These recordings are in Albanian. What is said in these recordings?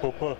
Po.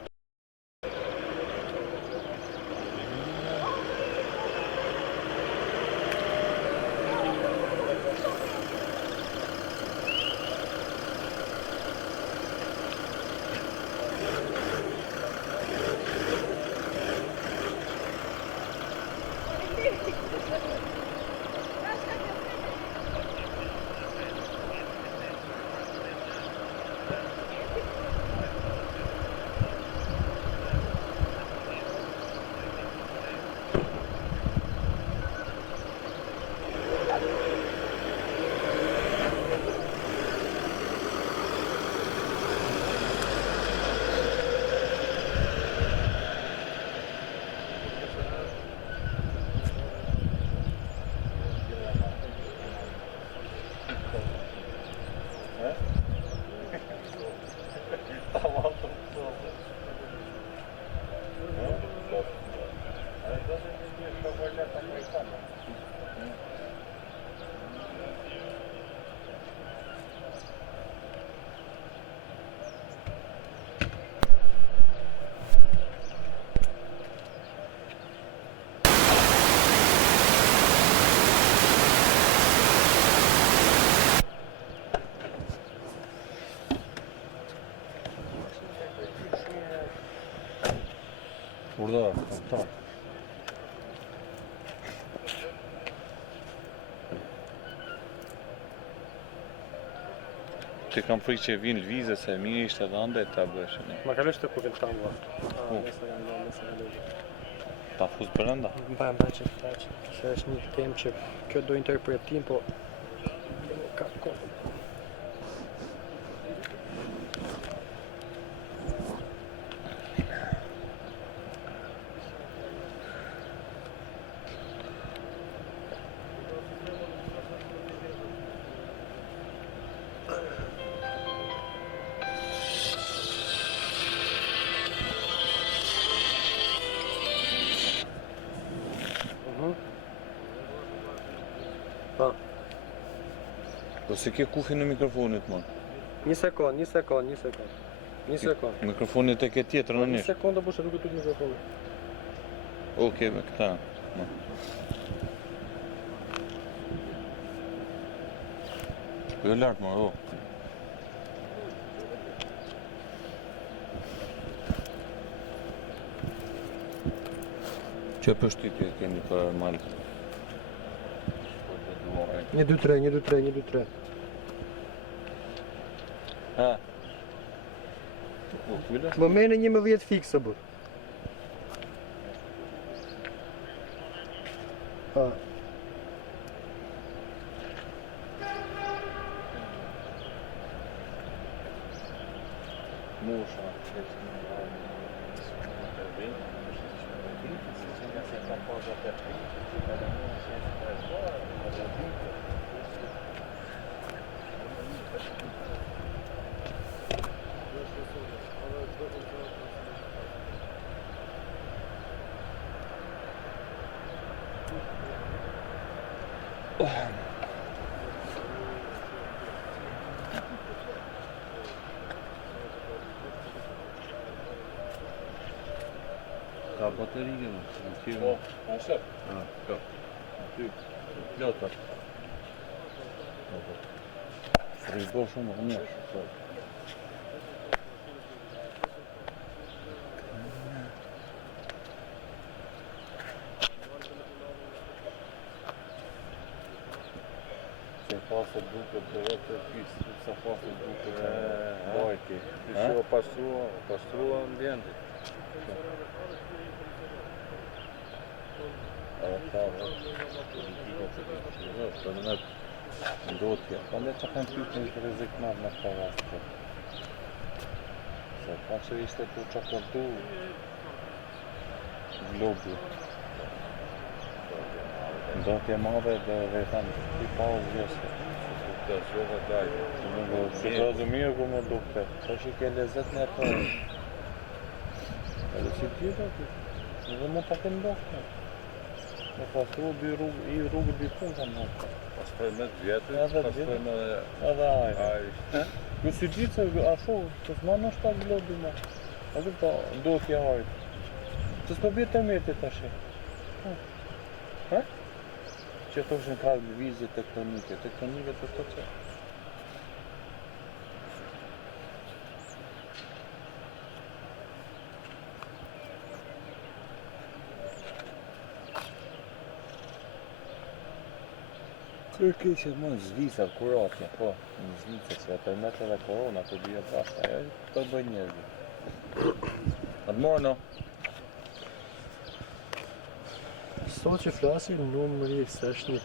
Burada var. Tamam. Ti kam frikë që vinë lvize se mirë ishte edhe ande ta bësh. Ma kalosh të kuvin të ambua. Nesa janë lojë. Ta fus brenda. Mbaj që se është një temë që kjo do interpretim, po ka kohë. Pa. Do se ke kufin në mikrofonit, man. Një sekund. Mikrofonit e ke tjetër në Një njështë. sekund do bushe duke të mikrofonit. Oke, me këta. Jo lartë, ma, o. Që pështitje keni për malë? 1, 2, 3. Ha? O, kujla? Më mene 11 fikse, bur. Pa. Mosha. Ka baterije në qivë? Po, në shep. Ka. Ty, plota. Frizbo shumë, në shumë. Se pasë duke të vetë pisë, sa pasë duke të bajki. Що пастрua ambientit. Ata, për në ndotje. Pa le që kanë pyte ishte reziknar në këta rastë. Se pa që ishte tu që këtu globu. Ndotje madhe dhe vetan i pa u vjesë. Da, zhova dajde. Që të razumio ku më dukte. Që që ke lezet në të. Edhe si tjeta ti. Edhe më ta ke ndokte. Me pastru i rrugë dy pun kanë hapë. pas 13 vjetës, Edhe pas vjetës. 13 Edhe ajde. ajë. Ju si gjithë se ashtu, të s'ma në shtak vlodi ma. A du pa, do kja ajt. Të s'po bje të mirë të tash. Ha? Që to është në ka lëvizje tektonike të të që. Kërke që më në Zvisa, kuratja, po, në Zvisa që e përmet edhe korona të dhja pasta, ajo të bëj njerëzit. A të morë, no? Sot që flasim numri se është një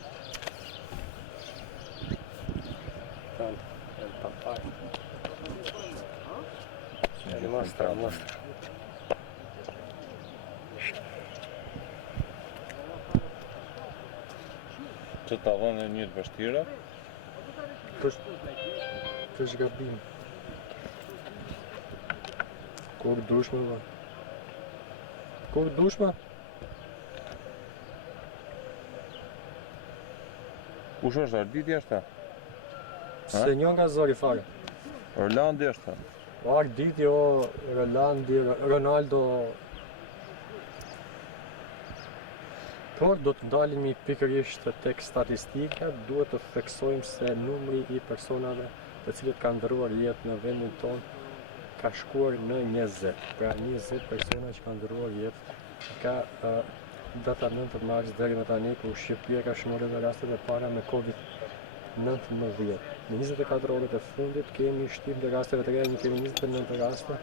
Mostra. Që të avon e një të vështira? Të është gabim. Kur dush me vë? Kur dush me? Kush është Arditi është ta? Se një nga zori fare. Orlandi është ta? Arditi o Rolandi, Ronaldo. Por do të ndalemi pikërisht tek statistika, duhet të theksojmë se numri i personave të cilët kanë ndëruar jetë në vendin tonë ka shkuar në 20. Pra 20 persona që kanë ndëruar jetë ka data 9 mars deri më tani, ku Shqipëria ka shënuar edhe rastet e para me Covid-19. Në 24 orët e fundit kemi shtim të rasteve të reja, kemi 29 raste.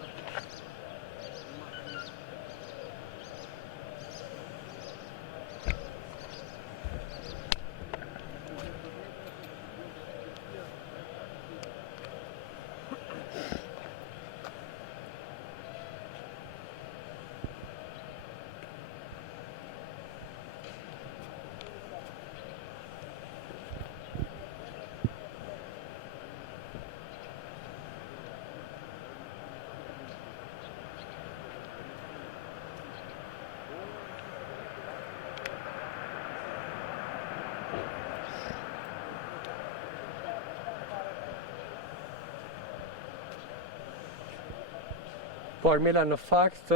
Po Armela, në fakt,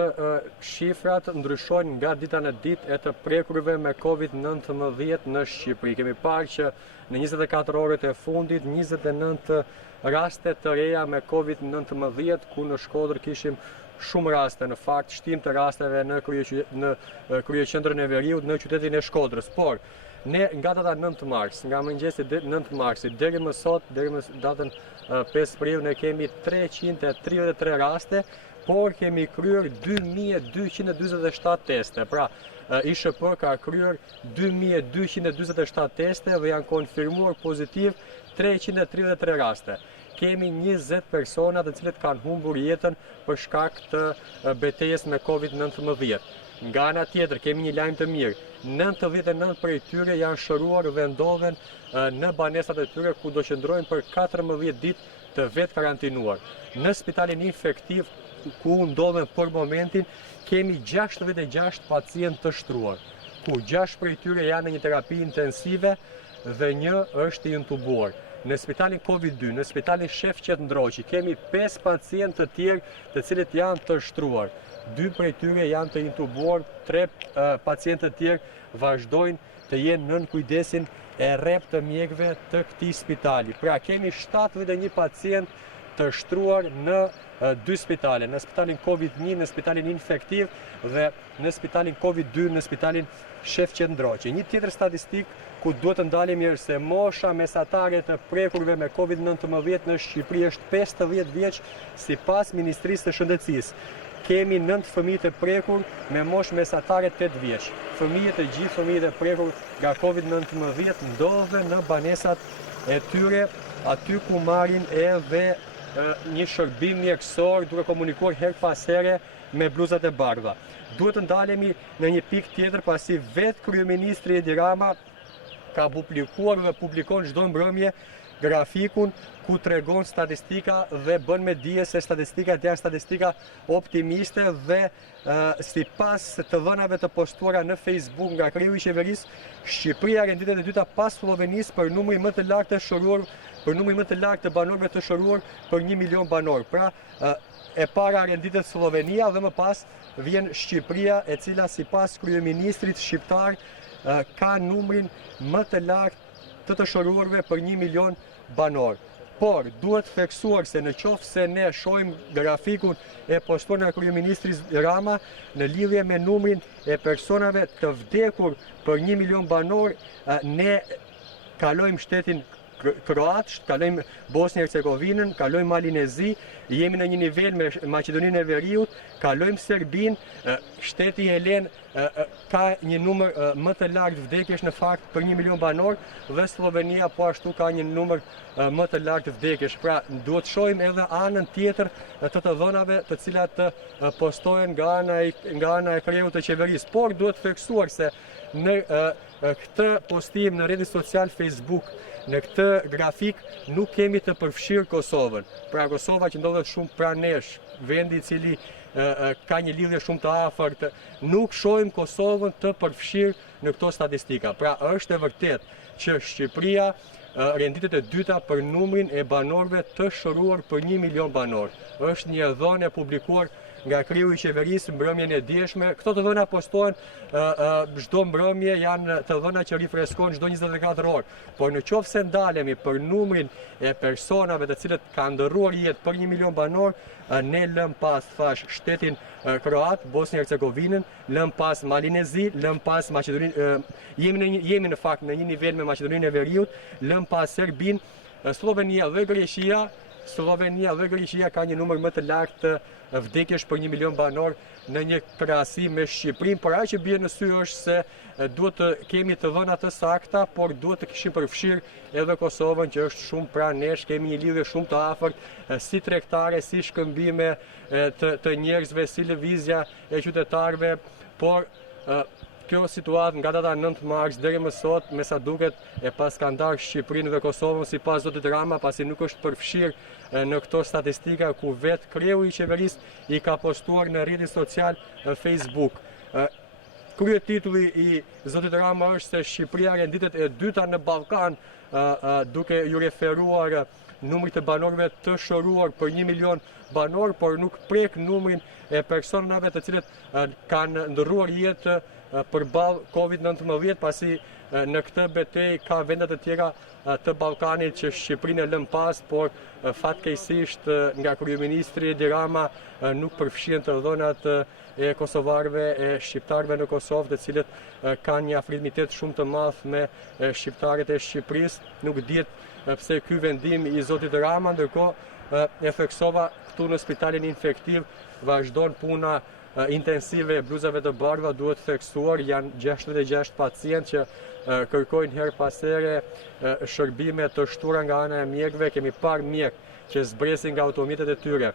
shifrat ndryshojnë nga dita në ditë e të prekurve me Covid-19 në Shqipëri. Kemi parë që në 24 orët e fundit, 29 raste të reja me Covid-19, ku në Shkodër kishim shumë raste, në fakt, shtim të rasteve në kryeqendrën e Veriut, në qytetin e Shkodrës. Por, ne nga data 9 mars, nga mëngjesi 9 marsit, deri më sot, deri më datën 5 prill, ne kemi 333 raste, por kemi kryer 2227 teste. Pra, ISHP ka kryer 2227 teste dhe janë konfirmuar pozitiv 333 raste. Kemi 20 persona të cilët kanë humbur jetën për shkak të betejës me Covid-19. Nga ana tjetër, kemi një lajm të mirë. 99 prej tyre janë shëruar dhe ndodhen në banesat e tyre, ku do qëndrojnë për 14 ditë të vetë karantinuar. Në spitalin infektiv, ku ndodhen për momentin, kemi 66 pacient të shtruar, ku 6 prej tyre janë në një terapi intensive dhe një është i intubuar. Në spitalin Covid-2, në spitalin Shef Qetndroqi, kemi 5 pacient të tjerë të cilët janë të shtruar. 2 prej tyre janë të intubuar, 3 pacient të tjerë vazhdojnë të jenë nën kujdesin e rrep të mjekëve të këtij spitali. Pra kemi 71 pacient të shtruar në 2 spitale, në spitalin Covid-1, në spitalin infektiv dhe në spitalin Covid-2, në spitalin Shef Qetndroqi. Një tjetër statistik ku duhet të ndalemi është se mosha mesatare të prekurve me Covid-19 në Shqipëri është 50 vjeç sipas Ministrisë së Shëndetësisë. Kemi 9 fëmijë të prekur me moshë mesatare 8 vjeç. Të gjithë fëmijët e prekur nga Covid-19 ndodhen në banesat e tyre, aty ku marrin edhe një shërbim mjekësor, duke komunikuar her pas here me bluzat e bardha. Duhet të ndalemi në një pikë tjetër, pasi vetë kryeministri Edi Rama ka publikuar dhe publikon çdo mbrëmje grafikun ku tregon statistika dhe bën me dije se statistikat janë statistika optimiste dhe sipas të dhënave të postuara në Facebook nga kriju i qeverisë, Shqipëria renditet e dyta pas Slovenisë për numrin më të lartë të shëruar, për numrin më të lartë të banorëve të shëruar për 1 milion banor. Pra, e para renditet Slovenia dhe më pas vjen Shqipëria, e cila sipas kryeministrit shqiptar ka numrin më të lartë të shëruarve për 1 milion banor. Por, duhet theksuar se në qoftë se ne shohim grafikun e postuar nga kryeministri Rama në lidhje me numrin e personave të vdekur për 1 milion banor, ne kalojmë shtetin Kroat, kalojmë Bosnjë-Hercegovinën, kalojmë Malinezi, jemi në një nivel me Maqedoninë e Veriut, kalojmë Serbinë, shteti helen ka një numër më të lartë vdekjesh në fakt për 1 milion banor dhe Slovenia po ashtu ka një numër më të lartë vdekjesh. Pra, duhet shohim edhe anën tjetër të dhënave të cilat postohen nga ana e krejut të qeverisë. Por duhet theksuar se në këtë postim në rrjetin social Facebook, në këtë grafik nuk kemi të përfshirë Kosovën. Pra Kosova që ndodhet shumë pranë nesh, vendi i cili ka një lidhje shumë të afërt, nuk shohim Kosovën të përfshirë në këto statistika. Pra është e vërtet që Shqipëria renditet e dyta për numrin e banorëve të shëruar për 1 milion banor. Është një dhënë e publikuar nga kriju i qeverisë mbrëmjen e djeshme. Këto të dhëna postohen çdo mbrëmje, janë të dhëna që rifreskojnë çdo 24 orë. Por në qoftë se ndalemi për numrin e personave të cilët kanë ndërruar jetë për 1 milion banor, ne lëm pas shtetin Kroat, Bosnjë-Hercegovinën, lëm pas Malinezi, lëm pas Maqedoninë, jemi në fakt në një nivel me Maqedoninë e Veriut, lëm pas Serbinë, Slovenia dhe Greqia. Slovenia dhe Greqia ka një numër më të lartë vdekjesh për 1 milion banor në një krahasim me Shqipërinë, por ajo që bie në sy është se duhet të kemi të dhëna të sakta, por duhet të kishim përfshirë edhe Kosovën që është shumë pranë nesh, kemi një lidhje shumë të afërt si tregtare, si shkëmbime të njerëzve, si lëvizja e qytetarëve, por kjo situatë nga data 9 mars deri më sot, me sa duket, e pas ka ndarë Shqipërinë dhe Kosovën sipas zotit Rama, pasi nuk është përfshirë në këto statistika ku vetë kreu i qeverisë i ka postuar në rrjetin social Facebook. Kryetitulli i zotit Rama është se Shqipëria renditet e dyta në Ballkan, duke ju referuar numrit të banorëve të shëruar për 1 milion banor, por nuk prek numrin e personave të cilët kanë ndërruar jetë përballë Covid-19, pasi në këtë betejë ka vende të tjera të Ballkanit që Shqipërinë e lëm pas, por fatkeqësisht nga kryeministri Edi Rama nuk përfshihen të dhënat e kosovarëve e shqiptarëve në Kosovë, të cilët kanë një afrimitet shumë të madh me shqiptarët e Shqipërisë. Nuk dihet pse ky vendim i zotit Rama, ndërkohë e theksova këtu në spitalin infektiv vazhdon puna intensive e bluzave të bardha, duhet theksuar, janë 66 pacientë që kërkojnë her pas here shërbime të shtura nga ana e mjekëve. Kemi parë mjek që zbresin nga automjetet e tyre,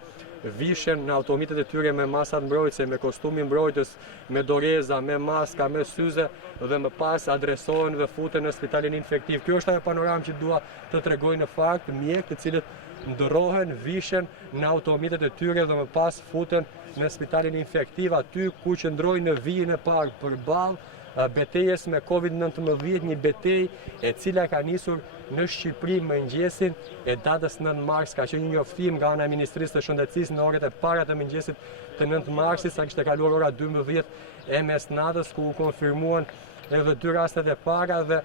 vishen në automjetet e tyre me masat mbrojtëse, me kostumin mbrojtës, me doreza, me maska, me syze, dhe më pas adresohen dhe futen në spitalin infektiv. Kjo është ajo panoramë që dua të tregoj në fakt, mjek të cilët ndërrohen, vishen në automjetet e tyre dhe më pas futen në spitalin infektiv, aty ku qëndrojnë në vijën e parë përballë betejës me Covid-19, një betejë e cila ka nisur në Shqipëri mëngjesin e datës 9 mars. Ka qenë një njoftim nga ana e Ministrisë të Shëndetësisë në orët e para të mëngjesit të 9 marsit, sa kishte kaluar ora 12 e mesnatës, ku u konfirmuan edhe 2 rastet e para, dhe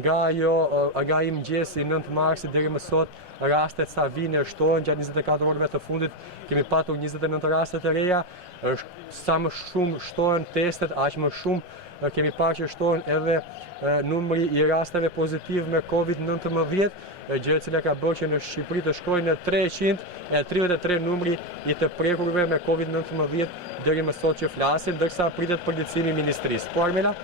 nga ai mëngjes i 9 marsit deri më sot rastet sa vinë shtohen. Gjatë 24 orëve të fundit kemi patur 29 raste të reja. Sa më shumë shtohen testet, aq më shumë kemi parë që shtohen edhe numri i rasteve pozitiv me Covid-19, gjë e cila ka bërë që në Shqipëri të shkojnë në 333 numri i të prekurve me Covid-19 deri më sot që flasim, ndërsa pritet përgjithësimi i ministrisë. Po Armela?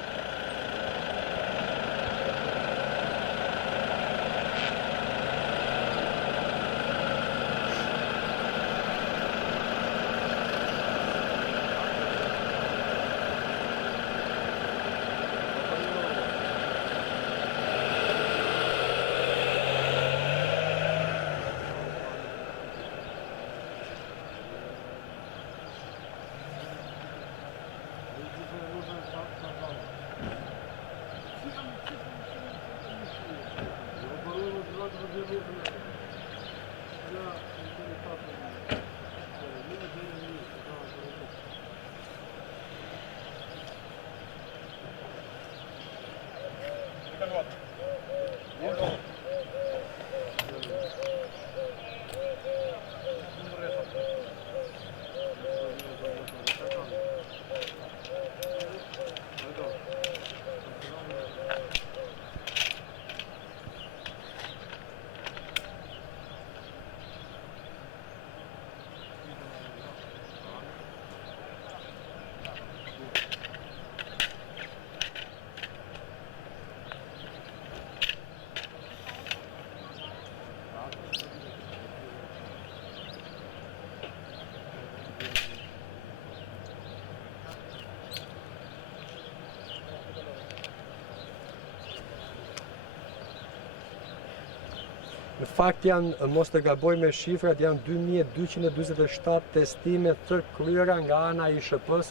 Në fakt janë, mos të gaboj me shifrat, janë 2247 testime të kryera nga ana e ISHP-s,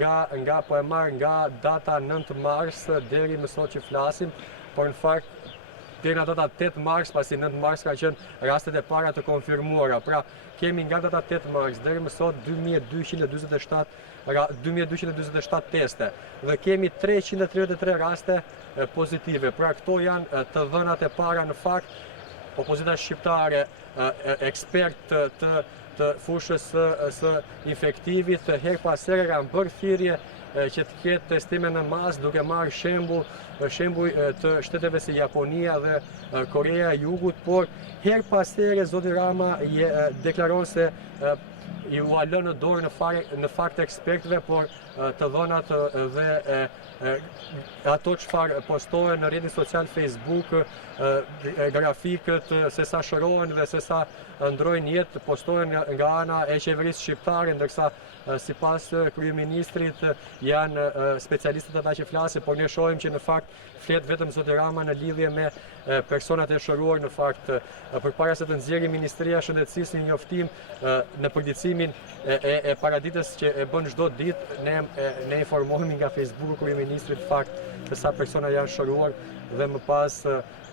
nga po e marr nga data 9 mars deri më sot që flasim, por në fakt deri nga data 8 mars, pasi 9 mars ka qenë rastet e para të konfirmuara. Pra, kemi nga data 8 mars deri më sot 2247 teste dhe kemi 333 raste pozitive. Pra, këto janë të dhënat e para në fakt. Opozita shqiptare, ekspert të fushës së infektivit, her pas here kanë bërë thirrje që të ketë testime në masë, duke marrë shembuj të shteteve si Japonia dhe Korea e Jugut, por her pas here zoti Rama deklaron se i u lënë në dorë në fakt ekspertëve, por të dhënat dhe ato çfarë postohen në rrjetin social Facebook, grafikët se sa shërohen dhe se sa ndrojnë jetë postohen nga ana e qeverisë shqiptare, ndërsa sipas kryeministrit janë specialistët ata që flasin, por ne shohim që në fakt flet vetëm zoti Rama në lidhje me personat e shëruar. Në fakt, përpara se të nxjerrë Ministria e Shëndetësisë një njoftim në përditësimin e paraditës që e bën çdo ditë, ne informohemi nga Facebooku kryeministrit fakt se sa persona janë shëruar dhe më pas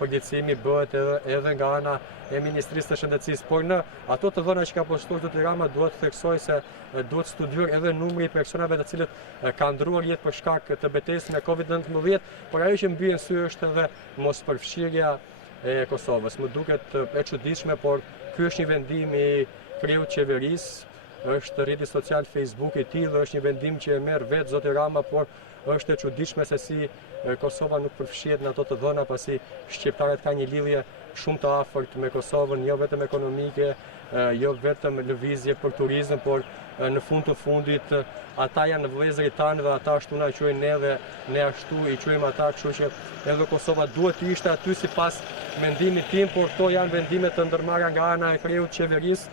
përditësimi bëhet edhe nga ana e Ministrisë të Shëndetësisë. Por në ato të dhëna që ka postuar zoti Rama, duhet të theksoj se duhet studiuar edhe numri i personave të cilët kanë ndruar jetë për shkak të betejës me Covid-19, por ajo që mbyen sy është edhe mospërfshirja e Kosovës. Më duket e çuditshme, por ky është një vendim i kreut qeverisë, është rrjeti social Facebook i tij dhe është një vendim që e merr vetë zoti Rama, por është e çuditshme se si Kosova nuk përfshihet në ato të dhëna, pasi shqiptarët kanë një lidhje shumë të afërt me Kosovën, jo vetëm ekonomike, jo vetëm lëvizje për turizëm, por në fund të fundit ata janë vëllezërit tanë dhe ata ashtu na quajnë ne dhe ne ashtu i quajmë ata, kështu që edhe Kosova duhet të ishte aty sipas mendimit tim, por këto janë vendime të ndërmarra nga ana e kreut qeverisë,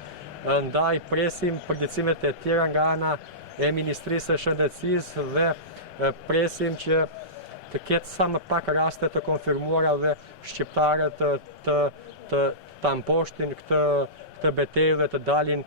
ndaj presim përgjithësimet e tjera nga ana e Ministrisë së Shëndetësisë dhe presim që të ketë sa më pak raste të konfirmuara dhe shqiptarët të amposhtin këtë betejë dhe të dalin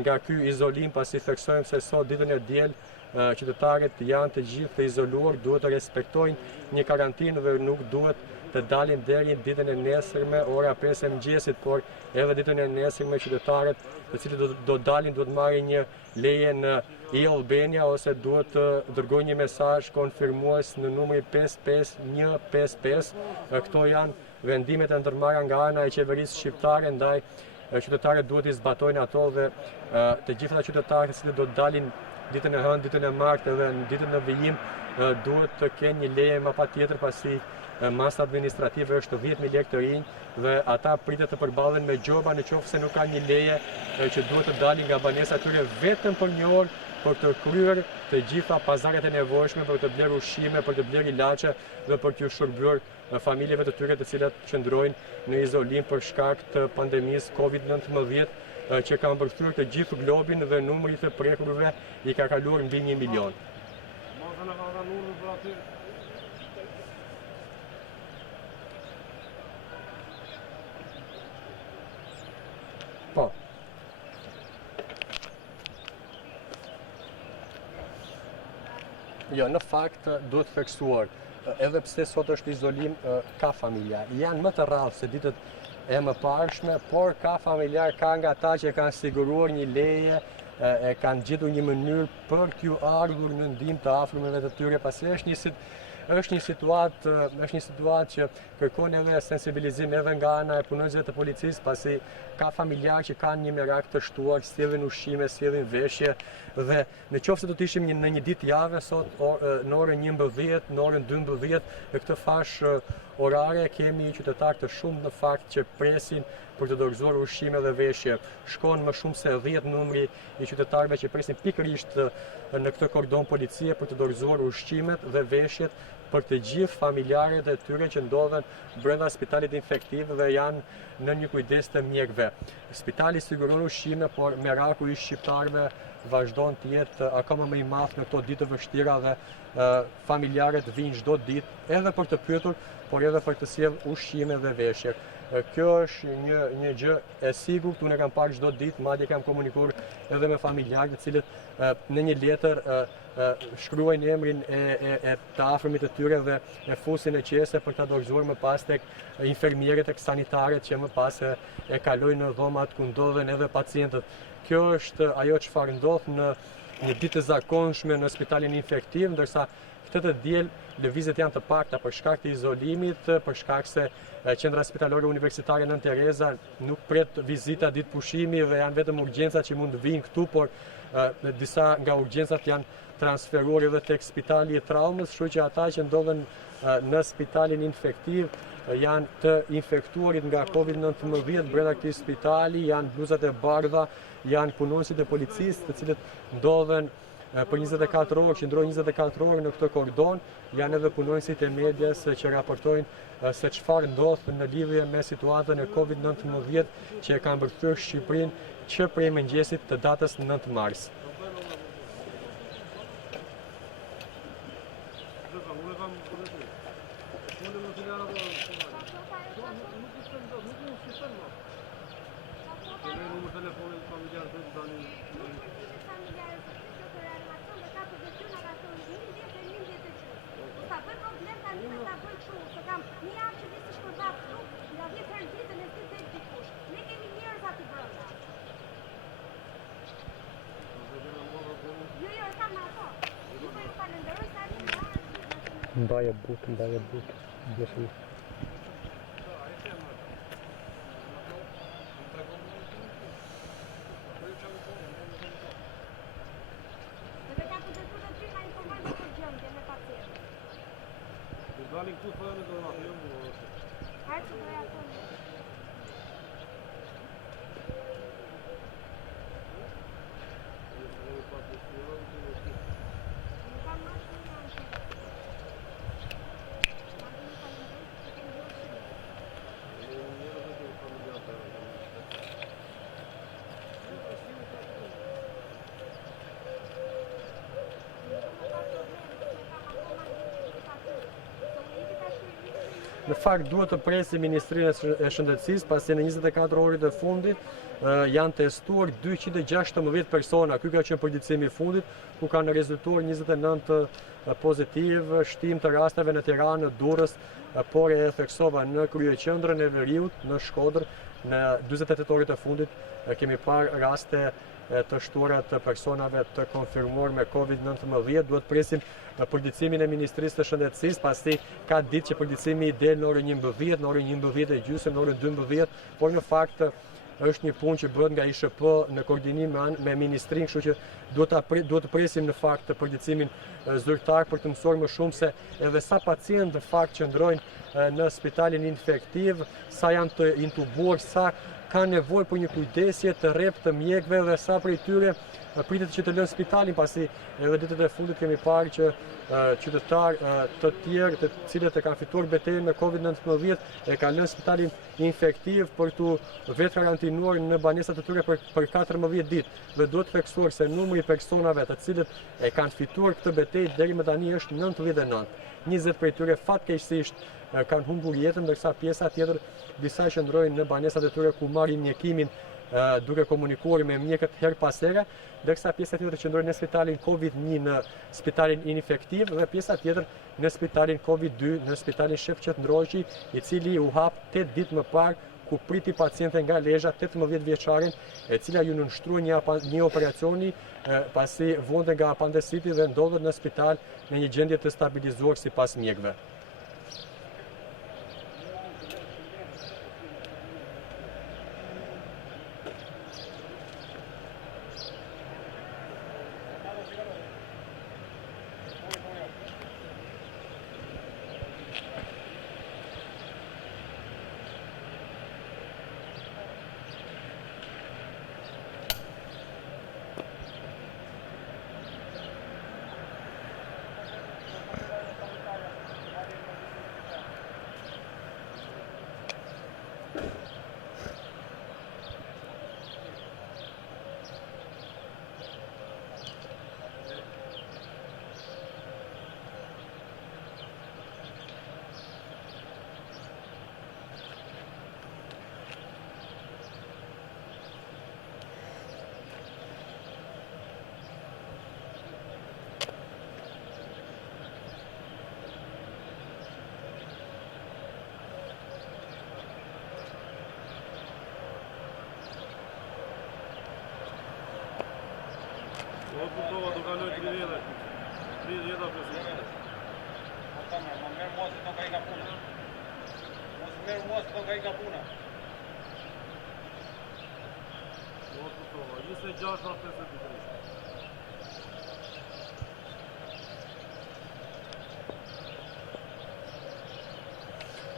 nga ky izolim, pasi theksojmë se sot ditën e diel qytetarët janë të gjithë të izoluar, duhet të respektojnë një karantinë dhe nuk duhet të dalin deri ditën e nesërme ora 5 e mëngjesit, por edhe ditën e nesërme qytetarët të cilët do dalin duhet marrin një leje në e-Albania ose duhet të dërgojnë një mesazh konfirmues në numrin 55155. Këto janë vendimet e ndërmarra nga ana e qeverisë shqiptare, ndaj qytetarët duhet i zbatojnë ato dhe të gjitha qytetarët që do të dalin ditën e hënë, ditën e martë dhe në ditën e vijim duhet të kenë një leje më patjetër, pasi masa administrative është 10.000 lekë të rinj dhe ata pritet të përballen me gjoba në qoftë se nuk ka një leje që duhet të dalin nga banesa tyre vetëm për një orë për të kryer të gjitha pazaret e nevojshme, për të blerë ushqime, për të blerë ilaçe dhe për t'u shërbyer familjeve të tyre të cilat qëndrojnë në izolim për shkak të pandemisë Covid-19 që ka mbërthyer të gjithë globin dhe numri të prekurve i ka kaluar mbi 1 milion. Po. Jo, në fakt duhet theksuar, edhe pse sot është izolim, ka familjar. Janë më të rrallë se ditët e mëparshme, por ka familjar, ka nga ata që kanë siguruar një leje, e kanë gjetur një mënyrë për t'ju ardhur në ndihmë të afërmëve të tyre, pasi është një situatë që kërkon edhe sensibilizim edhe nga ana e punonjësve të policisë, pasi ka familjar që kanë një merak të shtuar, sjellin ushqime, sjellin veshje dhe në qoftë se do të ishim në një ditë jave sot në orën 11, në orën 12, në këtë fash orare kemi qytetarë të shumë në fakt që presin për të dorëzuar ushqime dhe veshje. Shkon më shumë se 10 numri i qytetarëve që presin pikërisht në këtë kordon policie për të dorëzuar ushqimet dhe veshjet për të gjithë familjarët e tyre që ndodhen brenda spitalit infektiv dhe janë në një kujdes të mjekëve. Spitali siguron ushqime, por meraku i shqiptarëve vazhdon të jetë akoma më i madh në këto ditë të vështira dhe familjarët vijnë çdo ditë edhe për të pyetur, por edhe për të sjellë ushqime dhe veshje. Kjo është një gjë e sigurt, unë e kam parë çdo ditë, madje kam komunikuar edhe me familjarë të cilët në një letër shkruajnë emrin e të afërmit të tyre dhe e fusin në qese për ta dorëzuar më pas tek infermierët tek sanitaret që më pas e kalojnë në dhomat ku ndodhen edhe pacientët. Kjo është ajo çfarë ndodh në një ditë të zakonshme në spitalin infektiv, ndërsa këtë të diel lëvizjet janë të pakta për shkak të izolimit, për shkak se qendra spitalore universitare Nën Tereza nuk pret vizita ditë pushimi dhe janë vetëm urgjencat që mund të vinë këtu, por disa nga urgjencat janë transferuar edhe tek spitali i traumës, kështu që ata që ndodhen në spitalin infektiv janë të infektuarit nga COVID-19 brenda këtij spitali, janë bluzat e bardha, janë punonësit e policisë të cilët ndodhen për 24 orë, që ndrojnë 24 orë në këtë kordon, janë edhe punonësit e medias që raportojnë se çfarë ndodh në lidhje me situatën e COVID-19 që e ka mbërthyer Shqipërinë që prej mëngjesit të datës 9 mars. Mbaje but, blesur. Dalin këtu fare me donatë, Hajde të doja thonë. Në fakt duhet të presim Ministrinë e Shëndetësisë, pasi në 24 orët e fundit janë testuar 216 persona. Ky ka qenë përgjithësimi i fundit, ku kanë rezultuar 29 pozitiv, shtim të rasteve në Tiranë, në Durrës, por e theksova në kryeqendrën e Veriut, në Shkodër, në 48 orët e fundit kemi parë raste të shtuara të personave të konfirmuar me COVID-19. Duhet presim përgjithësimin e Ministrisë të Shëndetësisë, pasi ka ditë që përgjithësimi i del në orën 11, në orën 11:30, në orën 12, por në fakt është një punë që bëhet nga ISHP në koordinim me Ministrinë, kështu që duhet të presim në fakt të përgjithësimin zyrtar për të mësuar më shumë se edhe sa pacientë në fakt që ndrojnë në spitalin infektiv, sa janë të intubuar, sa ka nevojë për një kujdesje të rreptë të mjekëve dhe sa prej tyre pritet që të lënë spitalin, pasi edhe ditët e fundit kemi parë që qytetarë të tjerë të cilët e kanë fituar betejën me COVID-19 e kanë lënë spitalin infektiv për të vetë karantinuar në banesat e tyre për 14 ditë. Dhe duhet të theksuar se numri i personave të cilët e kanë fituar këtë betejë deri më tani është 99. 20 prej tyre fatkeqësisht kanë humbur jetën, ndërsa pjesa tjetër disa që ndrojnë në banesat e tyre ku marrin mjekimin duke komunikuar me mjekët her pas here, ndërsa pjesa tjetër që ndrojnë në spitalin COVID-1 në spitalin infektiv dhe pjesa tjetër në spitalin COVID-2 në spitalin Shef Qetndroqi, i cili u hap 8 ditë më parë, ku priti paciente nga Lezhë, 18 vjeçaren, e cila ju nënshtrua një operacioni pasi vonte nga apandesiti dhe ndodhet në spital në një gjendje të stabilizuar sipas mjekëve. Kurtova do kaloj 3 vjetë. 3 vjetë plus. Më merr mua se do ka i ka puna. Mos merr mua se do ka i ka puna. Kurtova 26/53.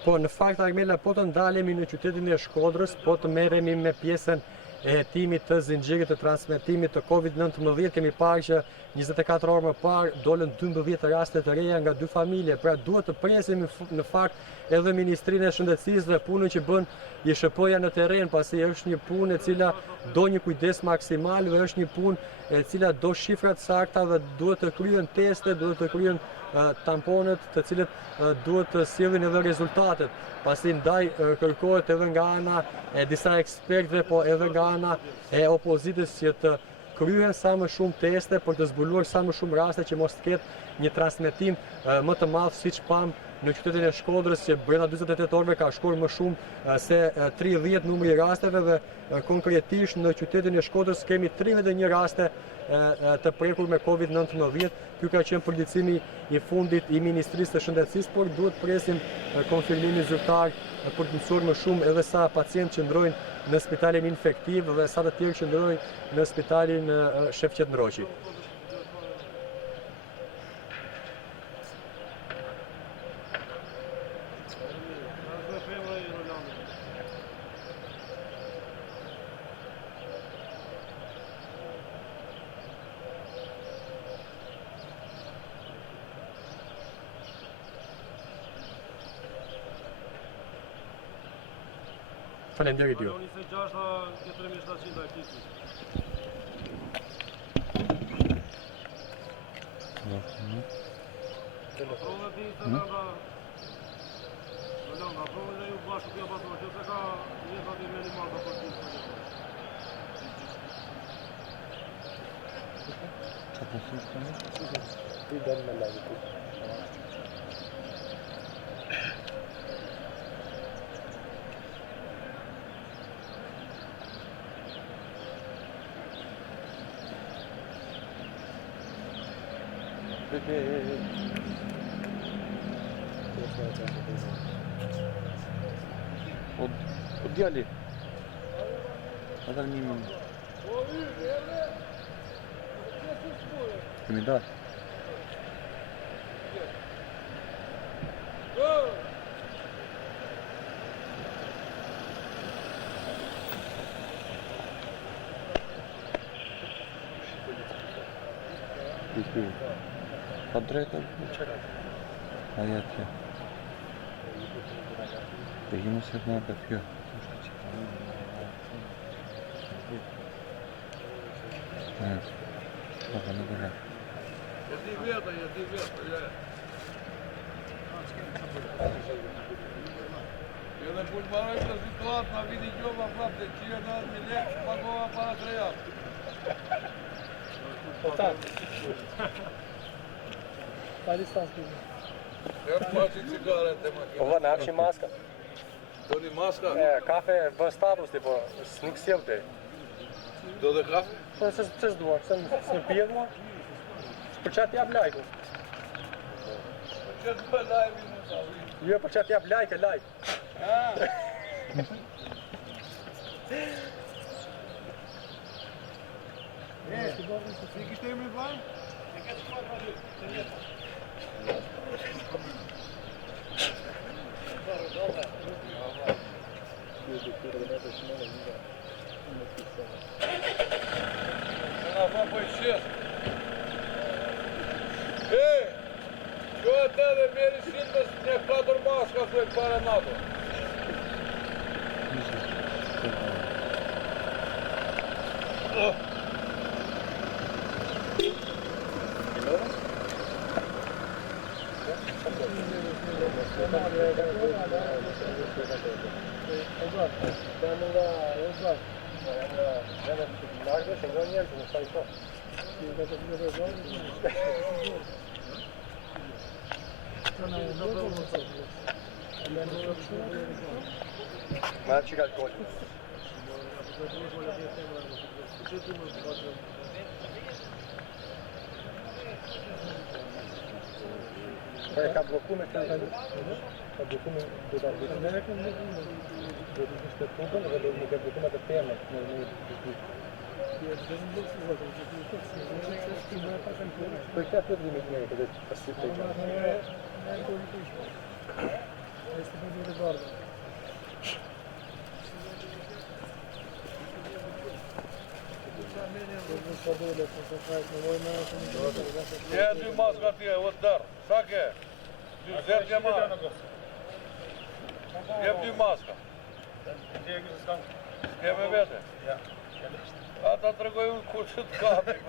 Po në fakt Armela, po të ndalemi në qytetin e Shkodrës, po të merremi me pjesën e hetimit të zinxhirit të transmetimit të Covid-19, kemi parë që 24 orë më parë dolën 12 raste të reja nga 2 familje, pra duhet të presim në fakt edhe Ministrinë e Shëndetësisë dhe punën që bën JSHP-ja në terren, pasi është një punë e cila do një kujdes maksimal dhe është një punë e cila do shifrat sakta dhe duhet të kryen teste, duhet të kryen tamponet të cilët duhet të sjellin edhe rezultatet, pasi ndaj kërkohet edhe nga ana e disa ekspertëve, po edhe nga ana e opozitës që të kryhen sa më shumë teste për të zbuluar sa më shumë raste që mos të ketë një transmetim më të madh siç pam në qytetin e Shkodrës, që brenda 48 orëve ka shkuar më shumë se 30 numri i rasteve dhe konkretisht në qytetin e Shkodrës kemi 31 raste të prekur me Covid-19. Ky ka qenë përgjithësimi i fundit i Ministrisë së Shëndetësisë, por duhet presim konfirmimin zyrtar për të mësuar më shumë edhe sa pacientë qëndrojnë në spitalin infektiv dhe sa të tjerë qëndrojnë në spitalin Shefqet Ndroqi. Faleminderit ju. 26 ke 3700 aktivi. Provë di se nga nga provë dhe ju bashkë kjo pato, që se ka jetat i minimal të përgjithë. Qa po thush të më? Ti do me lagë. O djali. Ata një... Kemi dalë. Pa drejta? Aja tje. Dhe himu se të nga për kjo. Pa në dhe rrë. Jeti vjetë, je. Jo dhe punë maroj të situatë, nga vidi gjova prapë të qire në 1000 lekë, pagova para 3 javë. Pa distancë. Ja paci cigaret e makina. Po vëna, hapshi maska. Do një maska? Kafe bën status, tipo, nuk sjell ti. Do dhe kafe? Po se s'dua, se në pjedh mua. Për çat jap like. Që të bë live në savi? Jo, për çat jap like, like. Si kishte emri plan? E këtë shkuat pa dy, të njëta. Nga fa po i shesë. Që atë dhe meri silmës një 4 maska thuj para NATO. Ma që ka të kohë. Păi ca blocume, ca blocume de la blocume, de niște tuburi, de blocume de pernă, Păi chiar tot nimic nu e, că de asupra Este pentru de gardă. Я дюйма скотия, вот дар. Шаке. Дюзер дюйма. Я дюймаска. Я бы вете. А то другой кушает капик.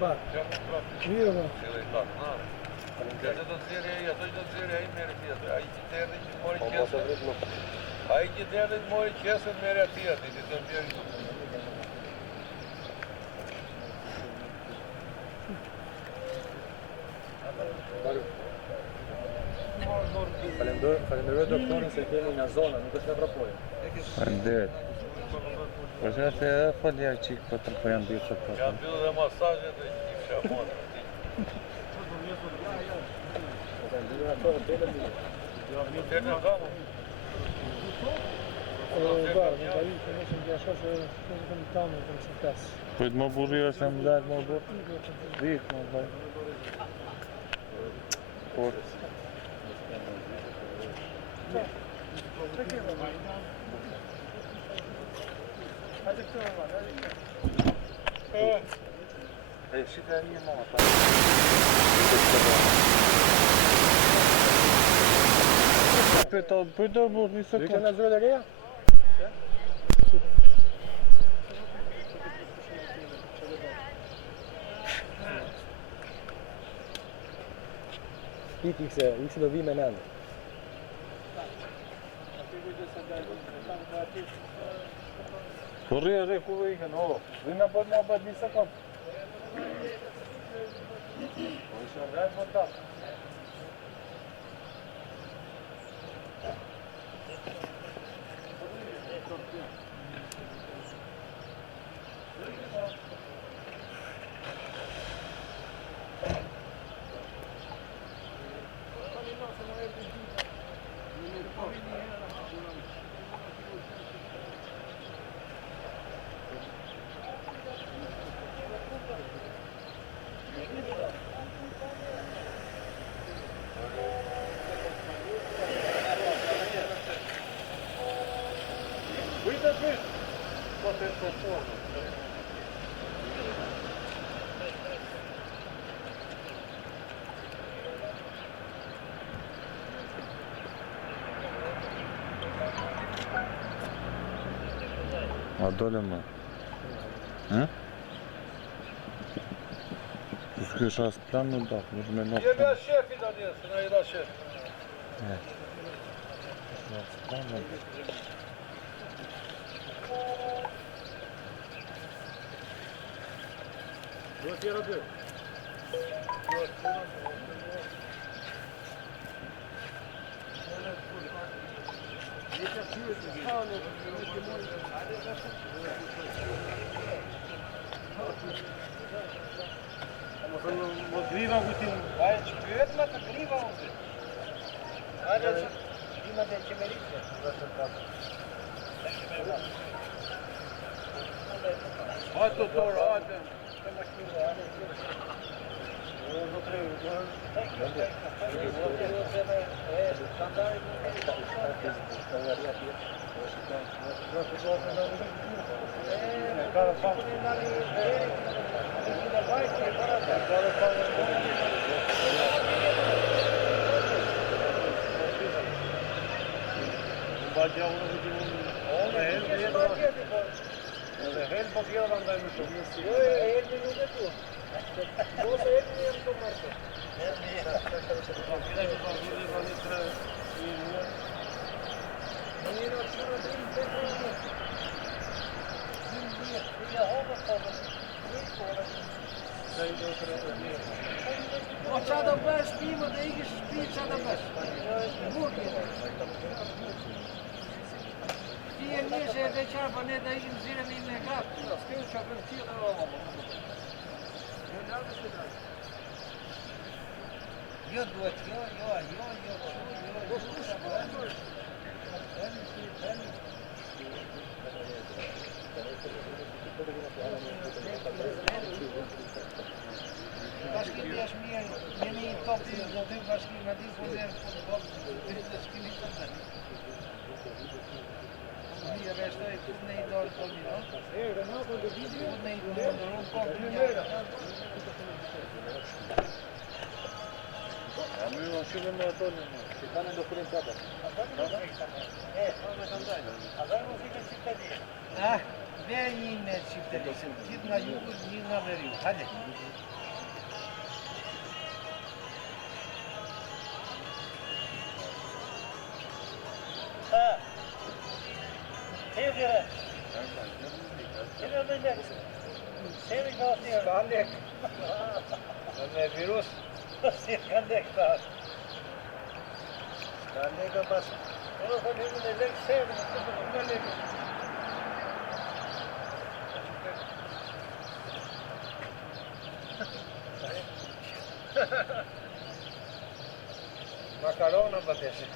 Bak, biliyor musun? Aici de mori ce să mere tia, de să mergi. Falenderoj doktorin se kemi nga zona, nuk është nga Vrapoja. Faleminderit. Po që se edhe folja qik po të po janë bërë që po. Janë bërë dhe masazhe dhe qikësha monë. Hotelin kamu. Da, në Bari të nëshëm të jasha se të në tamë të në qëtas. Po të më burri është më lartë më burri. Dik më bëj. Por. E, shite e një mata. Për do burri një Do i sekundë. kanë zyrë e reja? Ikse do vi me nëndë. Po rri ku ikën, o. Vina po më bëj një sekundë. Po isha rrë po ta. A dole më. Hë? Ky është as plan në dot, nuk më nuk. Jemi a shefi da një, se na i da shef. Mos griva kutin. Ai që pyet më të griva unë. Hajde që ima të qeverisë. Hajde doktor, hajde. Thank you. bash shpima dhe i kish shpi qa të bash. Burki. Ti e njëshe e veçar, pa ne da ikim zire me i me gatë. S'kemë qa për tjilë. Jo duhet, jo. Bashkimi është mirë, jemi top në dy bashkimi, në dy pozerë futbol, të shkimi të të mi restoj, kur ne i dorë të një, no? Kur ne i dorë, kom të një. A më në shumë më ato në që kanë në dokurin qapër. Dhe një në qipterisë, gjithë nga jugët, një nga veriut. Hajde. Ka lek. Me virus. Si ka lek ta. Ka lek a pas. Unë të një në lek seri, në të në lek. Makarona bëteshe.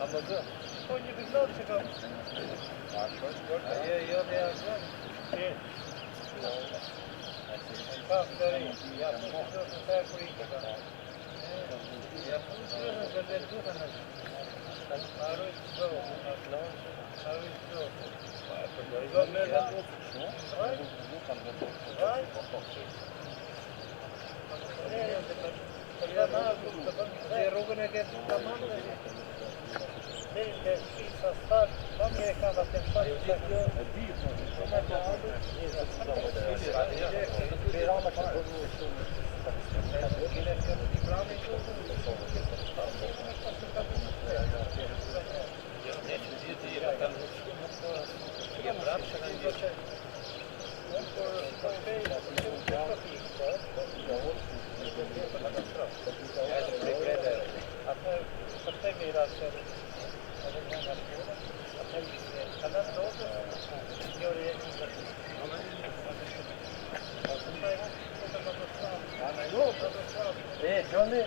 Anladın? Son gibi zor çıkalım. Yok ya. Bak göreyim. Yapmışsın sen koyayım da. Yapmışsın böyle duranı. Arı zor. Arı zor. Rogën e këtë tamam dhe dhe shisa stat, mami e ka dhe të stat e di, Berama ka bënu shumë kile këtë i brami Johnny,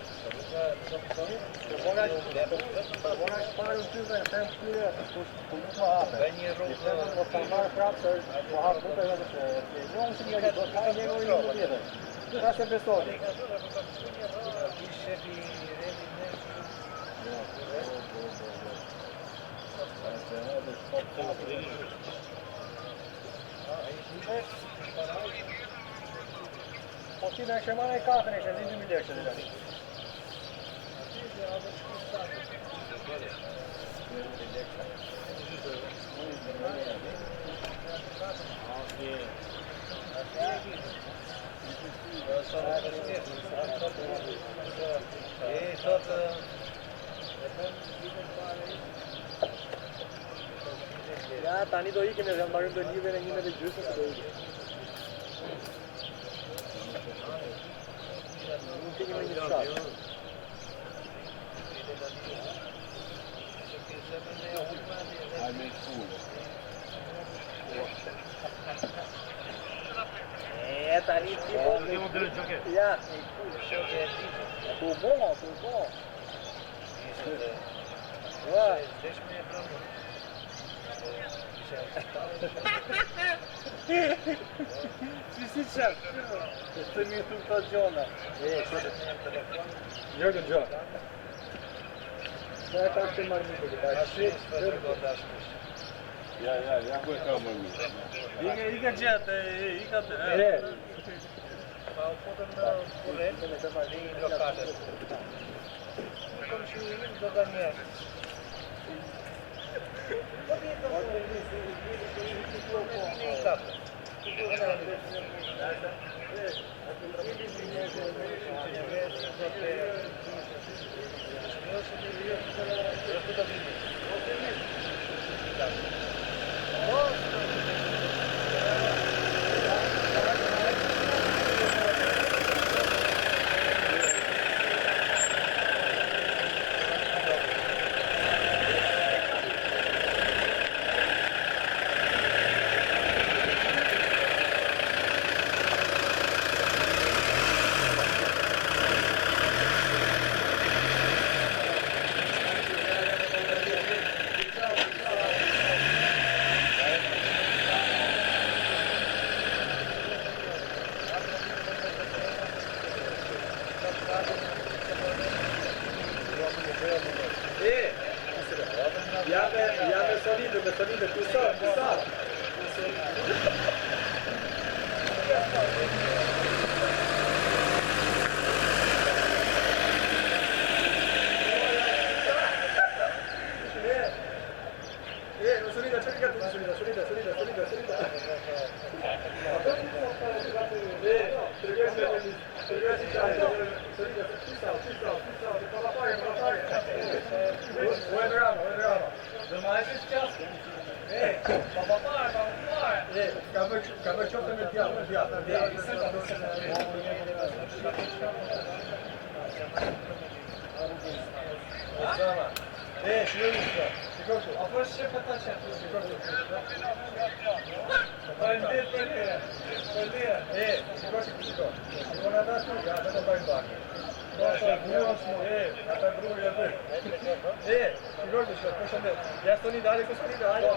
Poți să mai ai cafele și zi de milește de la. Ja, tani do ikim ne zambarim do live në 1 dhe gjysmë se do ikim. Nuk kemi një fshat. Tani ti ja, tu bom. Ua, si çak. Të mi thu këto gjona. Jërgën gjë. Ja ka të marrë një këtë. Ja, ku e ka më mirë. Ika gjatë, ika të. Pa u potën në kurrent, në të marrë një lokalet. që i im do ga njerë. Po di të Jave solide, pisat. Ja sto ni dalje ko solidale.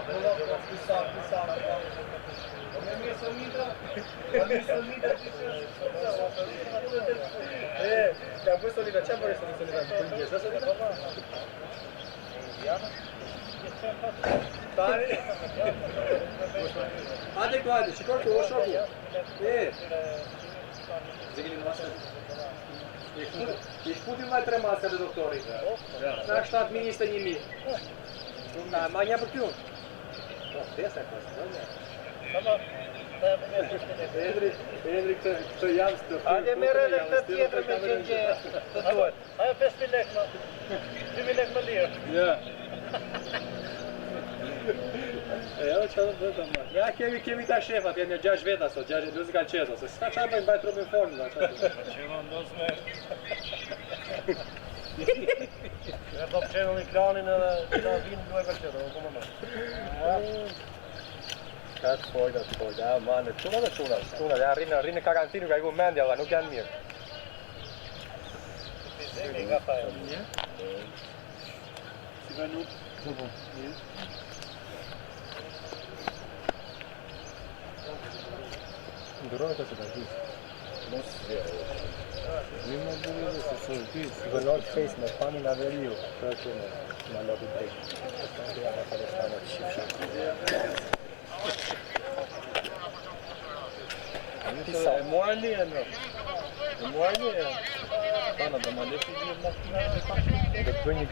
Ja poi solida, ce-am vrut să ne solidăm? Să solidăm? Tare? Adecvate, și cortul o șocu. Zigili noastră. Ești puțin mai trămasă de doctorii. N-a stat ministru nimic. Da, mai ia puțin. Desa cosa, non Henrik, to jam sto. Hajde merë edhe këtë tjetër me gjengje të duhet. Ajo 5.000 lek më. 2.000 lek më lirë. Ja. Ja, çfarë do të bëj? Ja kemi ta shefa, kemi 6 veta sot, 6 luzi kanë qeso. Se s'ka çfarë bëjmë mbaj trupin formë, çfarë. Qenon dos me. Ja do të çelën ekranin edhe na vin duhet ka çelën, apo më. Ka të fojda, ja, manë, çuna, ja rrinë karantinë, ka iku mendja, valla, nuk janë mirë. Fizimi nga fajë. Si va nuk? Ndërojë të të gjithë. Mos Një më bërë dhe se sërtit. Gëllor fejs me panin averiu, të që në lopi drejtë. Të janë e Palestana të shifshak. E mora lirë, në? E mora lirë? Pana, do më leshi gjithë më Do të bëj një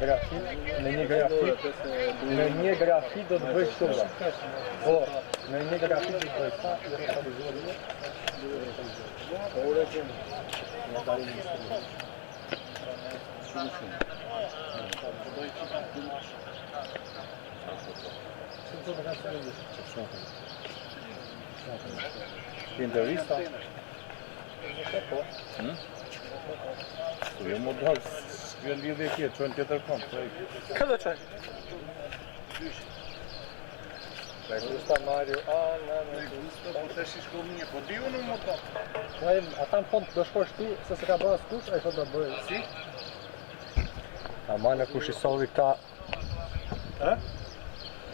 grafit, në një grafit do të bëj shumë. Po, në një grafit do të bëj sa, i realizuar një. Po, ure qenë. Në darin një shumë. Shumë. Shumë të kanë sërë një shumë. Intervista? Po. Jo më dalë, s'kje lidhje kje, qojnë tjetër kom. Kada qaj? Me gusta Mario, Po të shi shko mje, po di unë më to. ata më thonë do shkosh ti, se se ka bërë askush, a i thotë do bëjë. Si? Ama në kush i solli këta.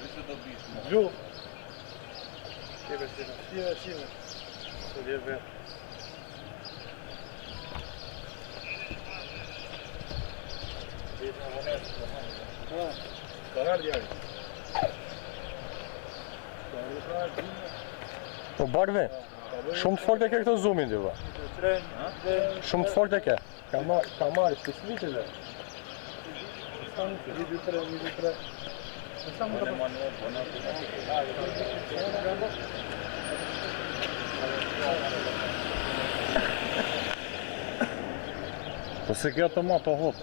Vise do bish më. Gju. Qeve si në. Qime. Se vje vetë. Po barve, shumë të fort e ke këto zoomin dy, va. Shumë të fort e ke. Камарь, ты видели? Видите, Само да Па сега томата год.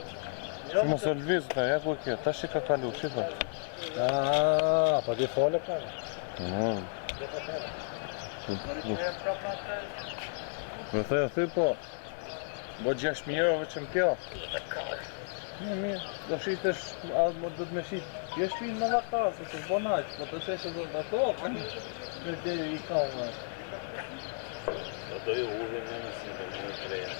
Само се одвезата, јаблоки, таши кака ли ушиба. Па ти фоля кај? Ну. Но сега сипо. Боđaš mi evo večem pjeva. Не, да шитеш, а да дмеши. Јаш ви на вакаса, се бонач, па се се за тоа, па не те и калма. Да ја уве не мислим да му треја.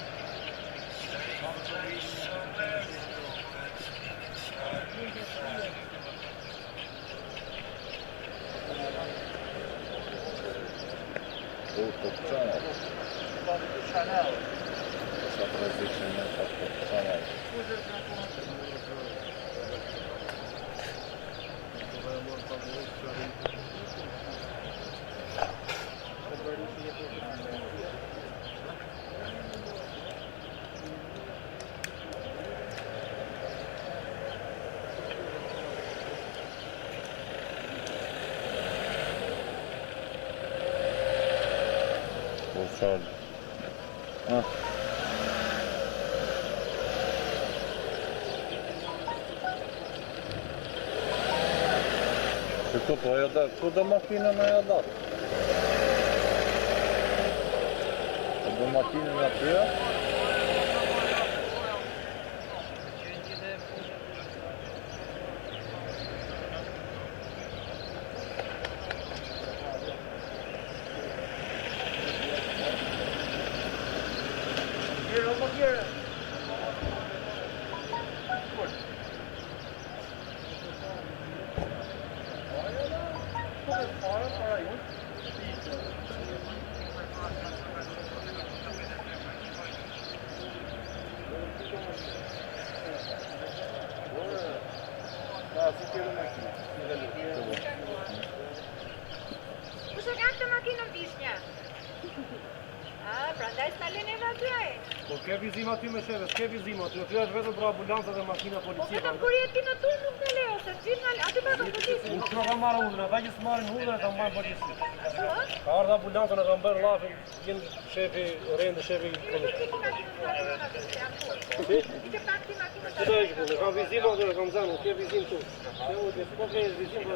Sa prezičenjem tako samo. Pošalj. Što to je da, kuda makina na jadat? Kuda makina na pija? Pus e kanë të makinën vishnja? Prandaj s'ka lënë evakuaj. Po ke vizim aty me sheve, s'ke vizim aty, aty është vetëm për ambulanca dhe makina Po policie. vetëm kur jeti në tur nuk në leo, se gjithë në aty për të polici. Unë që ka marrë udhën, ata që s'marrin udhën e ta mbajnë polici. Ashtu, ha? Ka ardhë ambulancën e ka mbërë lafin, jenë shefi, rende shefi E policie. ti makinën të makinën aty, se jam kur. Ike pak ti makinën të Që do ishë punë, kam vizim aty, kam zanë, ke vizim tu. Se u të s'po ke vizim, do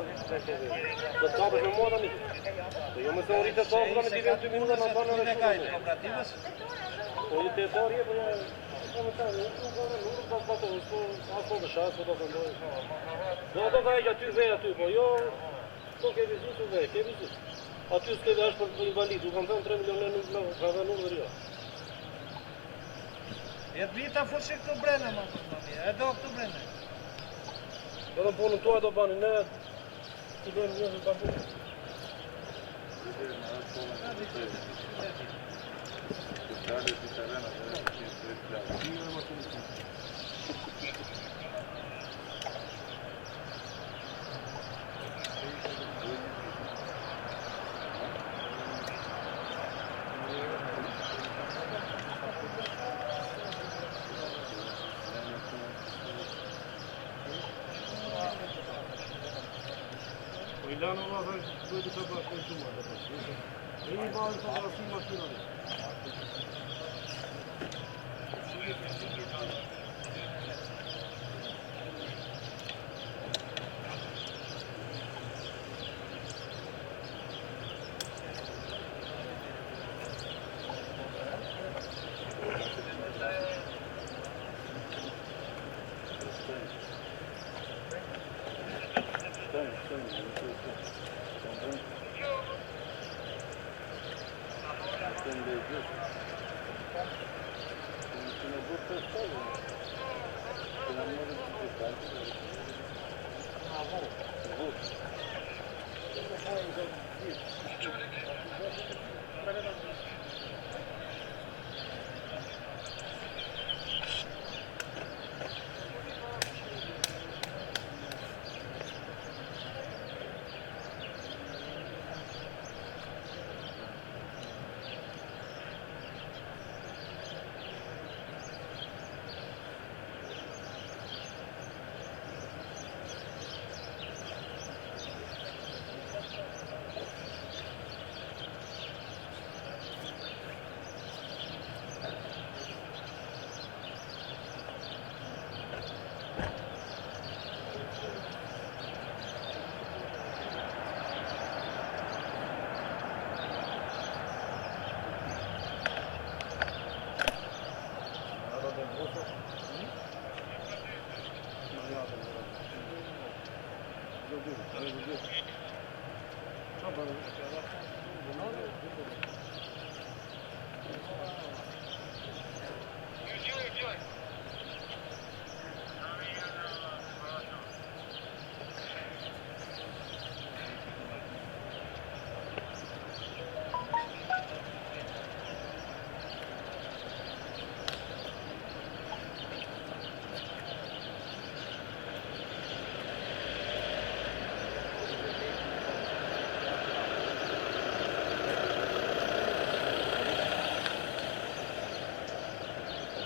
të kapësh me mua tani. Po jo me se uritë të kapë, me t'i vjen 2 minuta në banë në reshtu. Po i tetori, po ja... Po me ta, nuk ka pato, s'po të shasë, po të këndoj. Do ato ka e aty vej aty, po jo... Po ke vizim, su vej, ke vizim. Aty s'ke dhe është për invalid, u kam thënë 3 milionë nuk ka dhe nuk dhe rjo. E vita fushi këtu brene, ma përmami, e do këtu brene. Edhe punën tuaj do bani, ne... Ti bëjmë njëzë të punë. Po i lanë Allah dhe duhet të bashkë në shumë. E i bërë të vrasi makinën.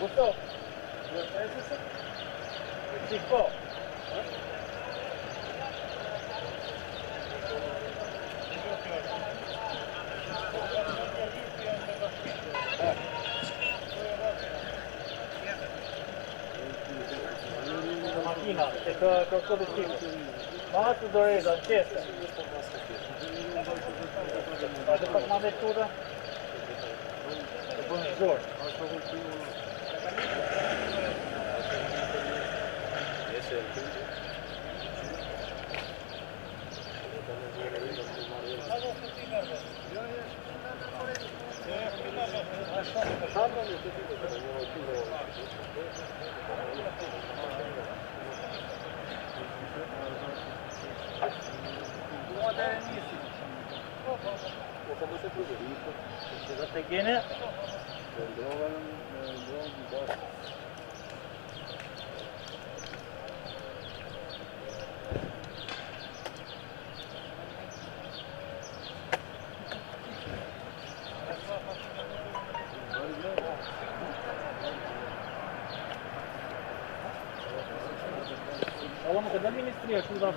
Gostou? Ficou? Makina, e ka kodësime. Matë doreza, në qese. A dhe pak ma me tura? E bënë zhorë. Te gene? Allora, da ministria, scusa,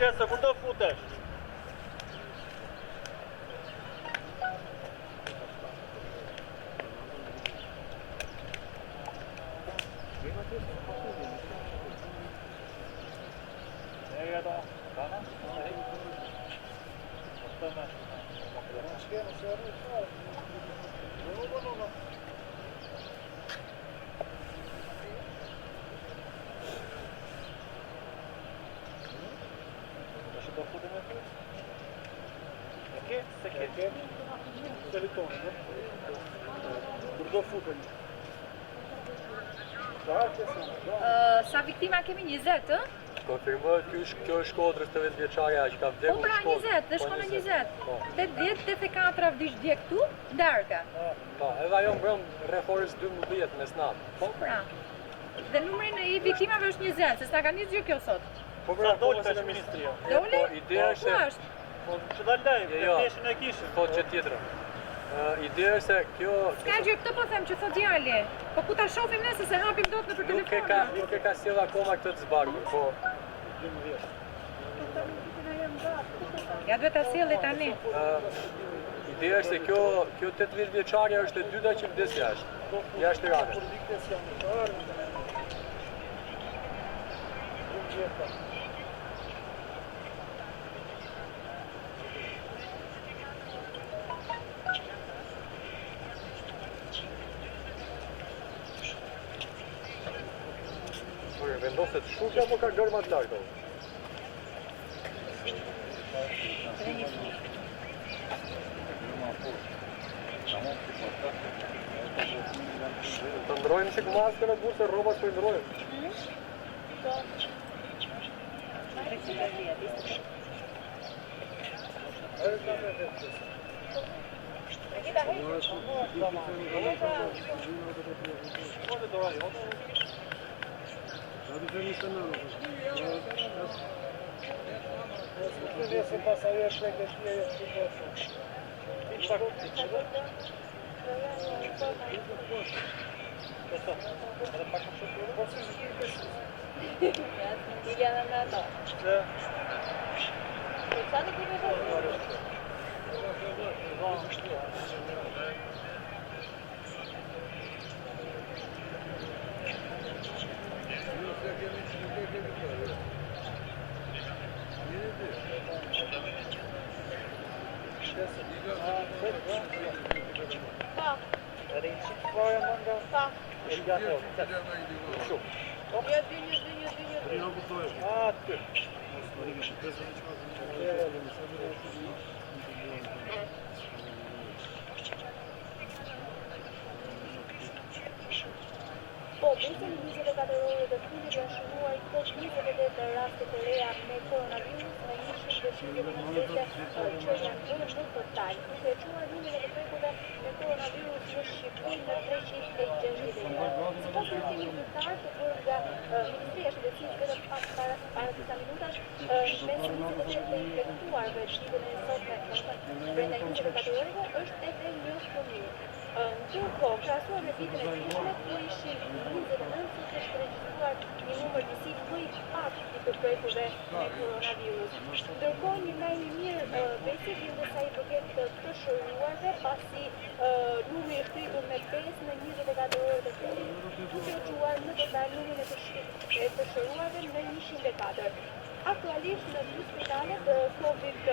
Qesë, kur do futesh? Sa viktima kemi 20, ë? Konfirmohet kjo është Shkodrës 80 vjeçarja që ka Po vdekur pra në Shkodrë. 20, dhe shkon në 20. 80 84 vdiq dje këtu, darka. Po, edhe ajo mbrëm rreth orës 12 mesnatë. Po pra. Dhe numrin e i viktimave është 20, se s'na ka nisë gjë kjo sot. Po pra doli te ministria. Doli? Po ideja Po, është është. Po që da lajmë, Jo. peshin e kishim. po që tjetra. Ideja është se kjo Ska gjë, këtë po them që thot djali. Po ku ta shohim nëse se hapim dot në për telefon. nuk e ka sjell akoma këtë të zbarkur, po Ja duhet ta sjelli tani. ideja është se kjo 80 vjeçarja është e dyta që vdes jashtë Tiranës. Vendoset shukja apo ka gërma të lartë? Të ndrojmë që maskën e burë se roba s'po i ndrojmë. pas ajo e pregătirea e frumoasă. Exact. Pa, Reci tvoja manga. pa. Ja evo. Ja dynja. A, ty. Po, besën 24 orë të fundit janë shënuar kot 28 raste të reja me koronavirus në 195 që janë bërë në total. Duke quar numrin e vdekjeve me koronavirus në Shqipëri në 361. Sipas njoftimit zyrtar të bërë nga Ministria e Shëndetësisë vetëm pak para disa minutash, mes 28 të infektuarve ditën e sotme brenda 24 orëve është edhe një fëmijë. Ndërkohë, krahasuar me vitin e tjetër, ku ishin 29 sot është regjistruar një numër visit më i pak i përprekurve me koronavirus. Ndërkohë, një lajm i mirë besi vjen sa i përket të shëruarve, pasi numri është rritur me 5 në 24 orë të fundit, duke quar në total numrin e të shëruarve në 104. Aktualisht në dy spitalet Covid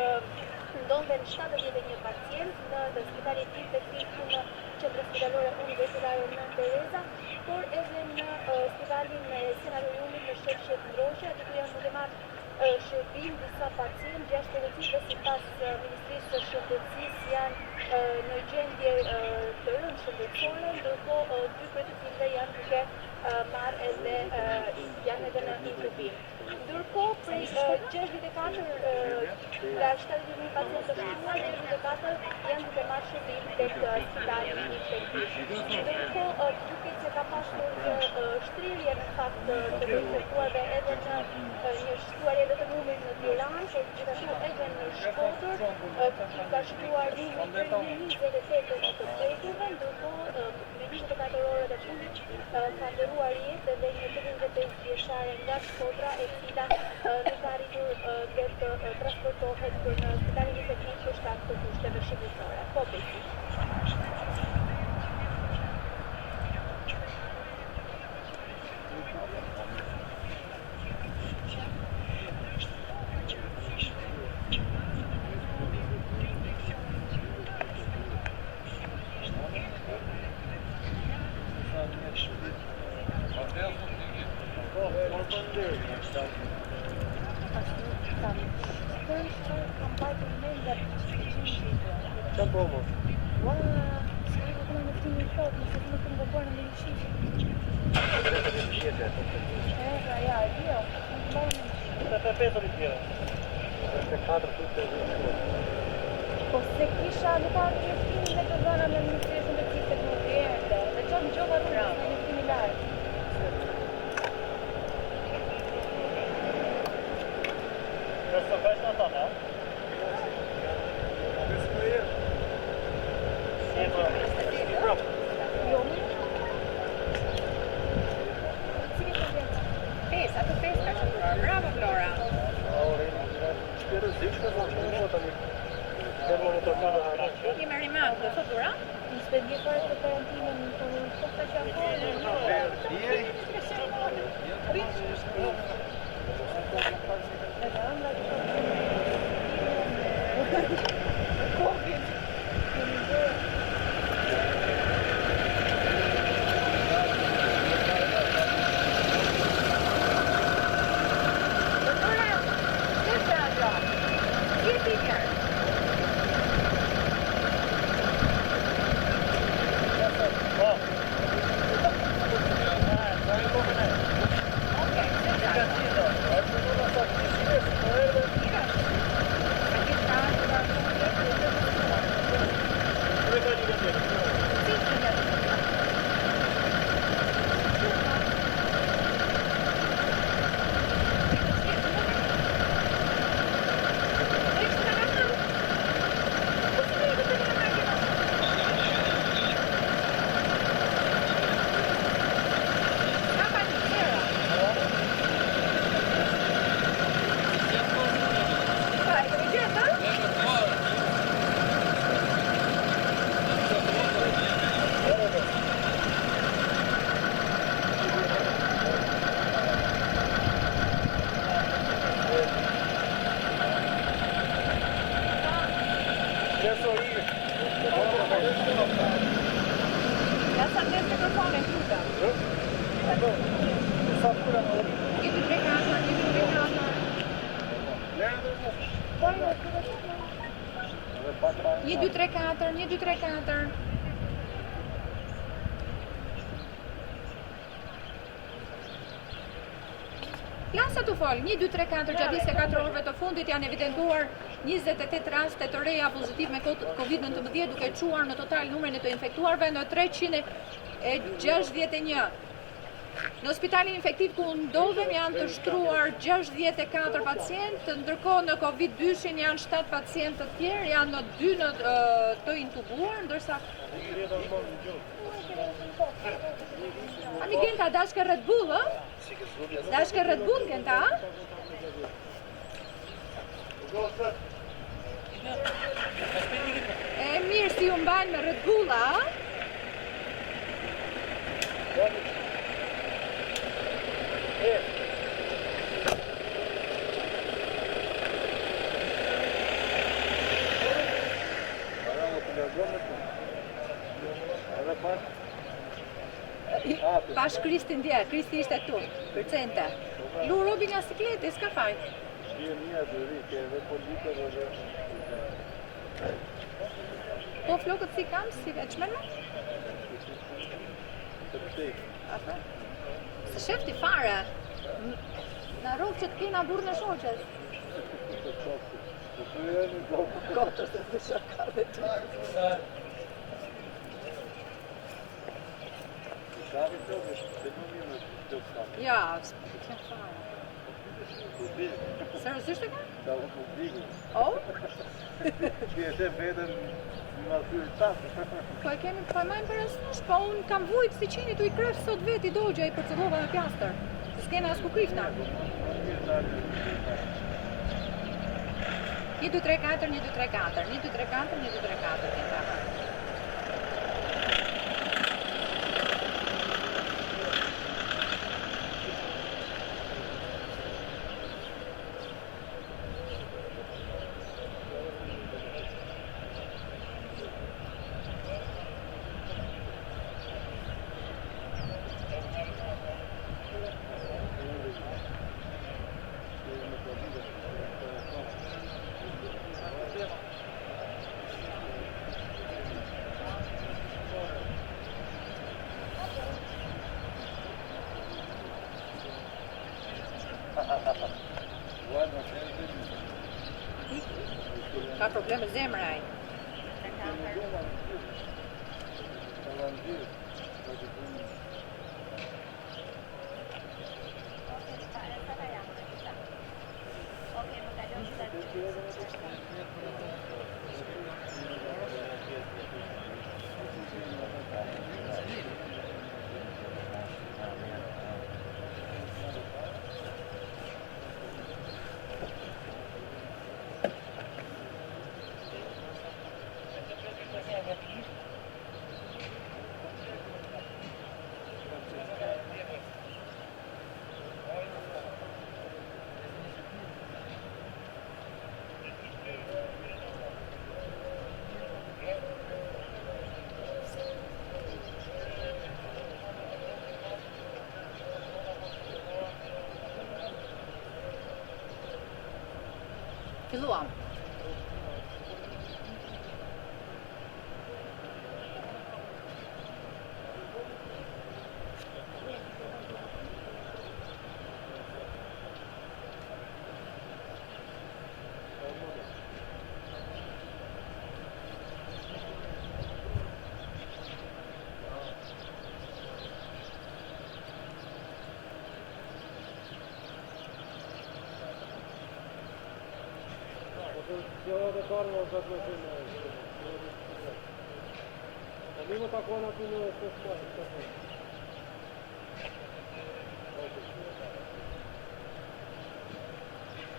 ndonden 71 pacient në spitalin infektiv në qendrën spitalore universitare Nën Tereza, por edhe në spitalin e sanatoriumit në Shefqet Ndroqe, aty ku janë duke marrë shërbim disa pacient, 6 të cilëve sipas Ministrisë së Shëndetësisë janë në gjendje të rëndë shëndetësore, ndërkohë 2 prej të cilëve janë duke marrë edhe janë edhe në inkubim. Ndërkohë, prej 64 nga 70.000 pacient të shënuar, 64 janë duke marrë shërbim tek spitali infektiv. Ndërkohë, duket se ka pasur shtrirje në fakt të infektuarve edhe në një shkruarje edhe të numrit në Tiranë, por gjithashtu edhe në Shkodër, ku ka shkruar numri prej 28 të vdekurve, ndërkohë me 24 orët e fundit ka ndëruar jetë edhe një 85 vjeçare nga Shkodra, e cila nuk ka arritur të transportohet në spitalin infektiv për shkak të kushteve shëndetësore. Po, besi. Qa bomo? Ua, s'ka në këna në këtimi i thot, nëse të nuk të më gëborë në një shqipë. Ja, e dio, në të bërë në një shqipë. Të petër i tjera. Është 4 putë Po se kisha nuk ka njëftimi me të dhëna me Ministri e Shëndetësisë të nuk të erde, dhe qatë në gjova rrugës në njëftimi lartë. Nësë veç në tënë, ha? Pesa, të pesa ka shënuar. Bravo, Flora. Jemi rimantë të fotura? Në shpedje fare të karantinën në të shokta që Ja sam bez mikrofone tuda. Idu 3 katar, idu 3 katar. Idu 3 katar, idu 3 katar. Klasa të fol, 1, 2, 3, 4, gjatë 24 orëve të fundit janë evidentuar 28 raste të reja pozitiv me COVID-19 duke quar në total numrin e të infektuarve në 361. Në spitalin infektiv ku ndodhem janë të shtruar 64 pacientë, ndërkohë në COVID-2 janë 7 pacientë të tjerë, janë në 2 të intubuar, ndërsa Ami genta dashka Red Bull, ë? Dashka Red Bull genta, ë? E mirë si u mbajnë me Red Bull, ë? Pash Kristin dje, Kristi ishte tu, përcente. Lu robi nga sikleti, s'ka faj. Po flokët si kam, si veçmen? Se shefti fare. Në rogë që t'kina burë në shoqës. Kotës e të shakave të. Ja, s'kam fare. Seriozisht e ka? O? Po e kemi po e majmë për asnush, po unë kam vujt si qeni tu i kref sot veti dogja i përcëllova me pjastër. S'kena as ku krifna. 1, 2, 3, 4, 1, 2, 3, 4, 1, 2, 3, 4, 1, 2, 3, 4, kenta. Ka probleme zemra ai. Filluam. Mimo tako na puno je to svoje.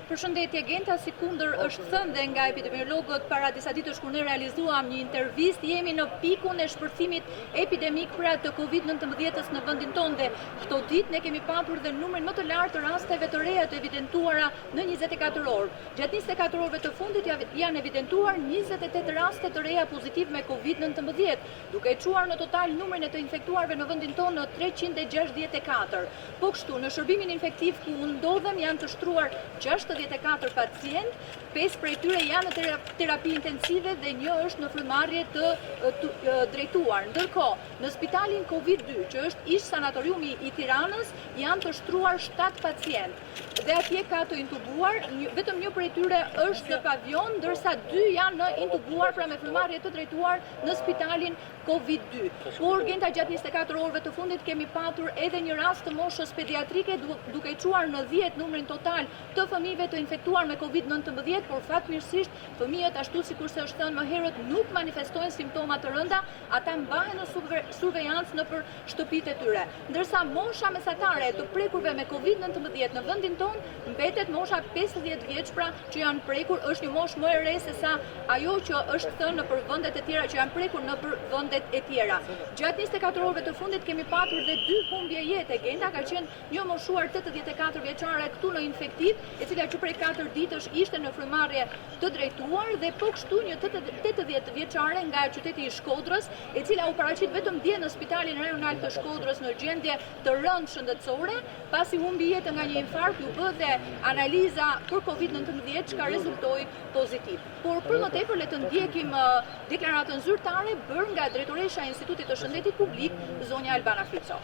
Përshëndetje Genta, si kundër është thënë dhe nga epidemiologët para disa ditësh kur ne realizuam një intervistë, jemi në pikun e shpërthimit epidemik pra të Covid-19 në vendin tonë dhe këto ditë ne kemi patur dhe numrin më të lartë të rasteve të reja të evidentuara në 24 orë. Gjatë 24 orëve të fundit janë evidentuar 28 raste të reja pozitiv me Covid-19, duke çuar në total numrin e të infektuarve në vendin tonë në 364. Po kështu, në shërbimin infektiv ku ndodhem janë të shtruar 64 pacient, 5 prej tyre janë në terapi intensive dhe një është në frymëmarrje të drejtuar. Ndërkohë, në spitalin Covid-2, që është ish sanatoriumi i Tiranës, janë të shtruar 7 pacient. Dhe atje ka të intubuar, vetëm një prej tyre është në pavion, ndërsa 2 janë në intubuar pra me frymëmarrje të drejtuar në spitalin Covid-2. Por Genta, gjatë 24 orëve të fundit kemi patur edhe një rast të moshës pediatrike duke çuar në 10 numrin total të fëmijëve të infektuar me Covid-19, por fatmirësisht fëmijët ashtu sikurse është thënë më herët nuk manifestojnë simptoma të rënda, ata mbahen në survejancë nëpër shtëpitë e tyre. Ndërsa mosha mesatare të prekurve me Covid-19 në vendin tonë mbetet mosha 50 vjeç pra që janë prekur, është një moshë më e re se sa ajo që është thënë nëpër vendet e tjera që janë prekur nëpër vendet e tjera. Gjatë 24 orëve të fundit kemi patur dhe 2 humbje jete. Genta ka qenë një moshuar 84 vjeçare këtu në infektiv, e cila që prej 4 ditësh ishte në frymëmarrje të drejtuar dhe po kështu një 80 vjeçare nga qyteti i Shkodrës, e cila u paraqit vetëm dje në spitalin rajonal të Shkodrës në gjendje të rëndë shëndetësore, pasi humbi jetë nga një infarkt, u bë dhe analiza për Covid-19 që ka rezultoi pozitiv. Por për më tepër le të ndjekim deklaratën zyrtare bërë nga drejtoresha e Institutit të Shëndetit Publik, zonja Albana Fico.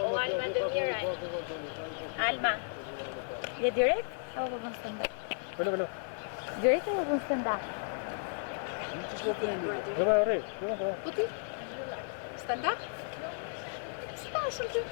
O, Alma të mirë. Alma, je direkt apo po bën stand-up? Vëlo. Direkt apo bën stand-up? Po ti? Stand-up? Sta shumë ty.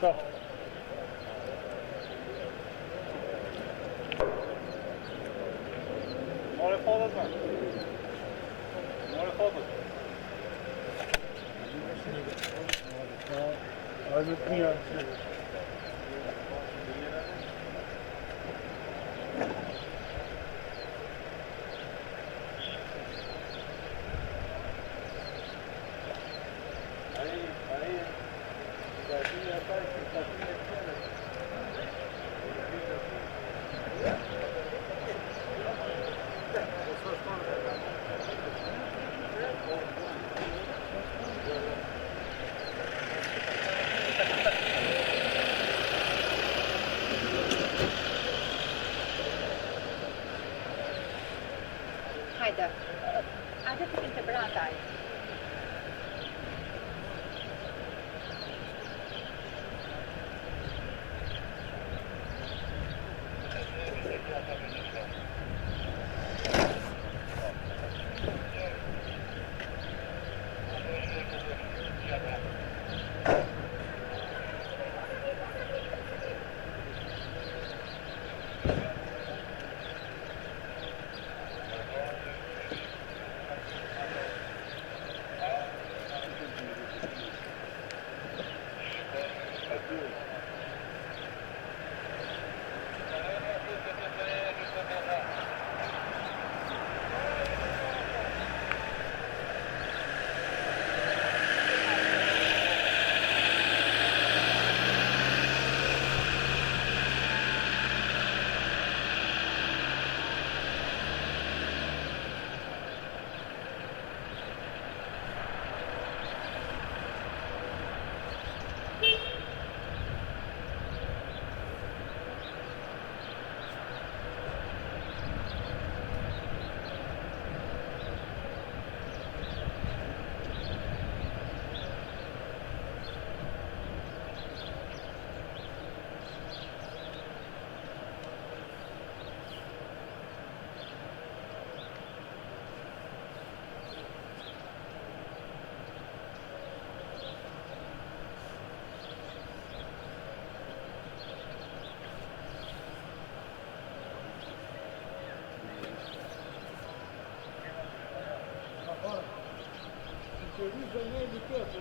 Ciao. More fotos mı? More fotos. Hajde. Hajde të të brataj.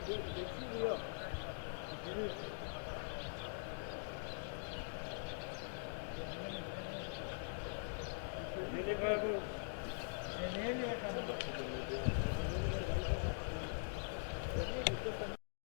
do